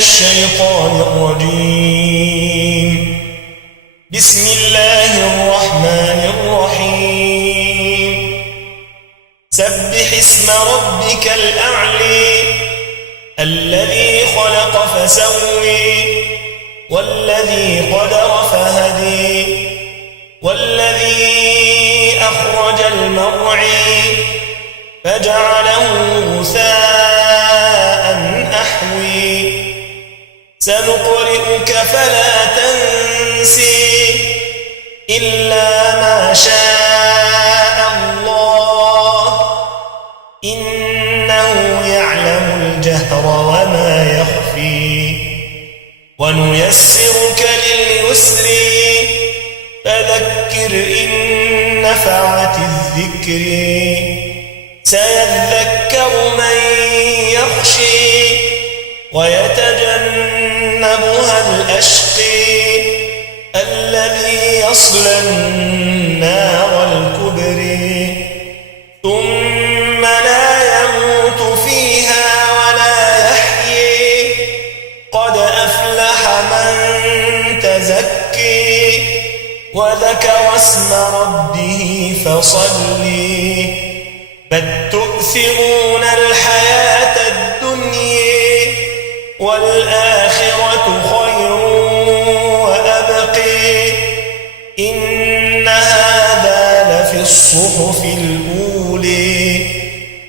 الشيطان الرجيم. بسم الله الرحمن الرحيم. سبح اسم ربك الأعلى الذي خلق فسوي والذي قدر فهدي والذي أخرج المرعى فجعله غثاء أحوي. سنقرئك فلا تنسي إلا ما شاء الله إنه يعلم الجهر وما يخفي. ونيسرك لليسر فذكر إن نفعت الذكر. سيذكر من يخشي ويتجنبها الأشقي الذي يصلى النار الكبرى ثم لا يموت فيها ولا يحيي. قد أفلح من تزكي وذكر اسم ربه فصلي. بل تؤثرون الحياة الدنيا والآخرة خير وأبقي. إن هذا لفي الصحف الأولى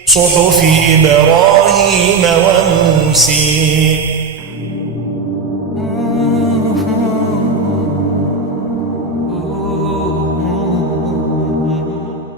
صحف إبراهيم وموسى.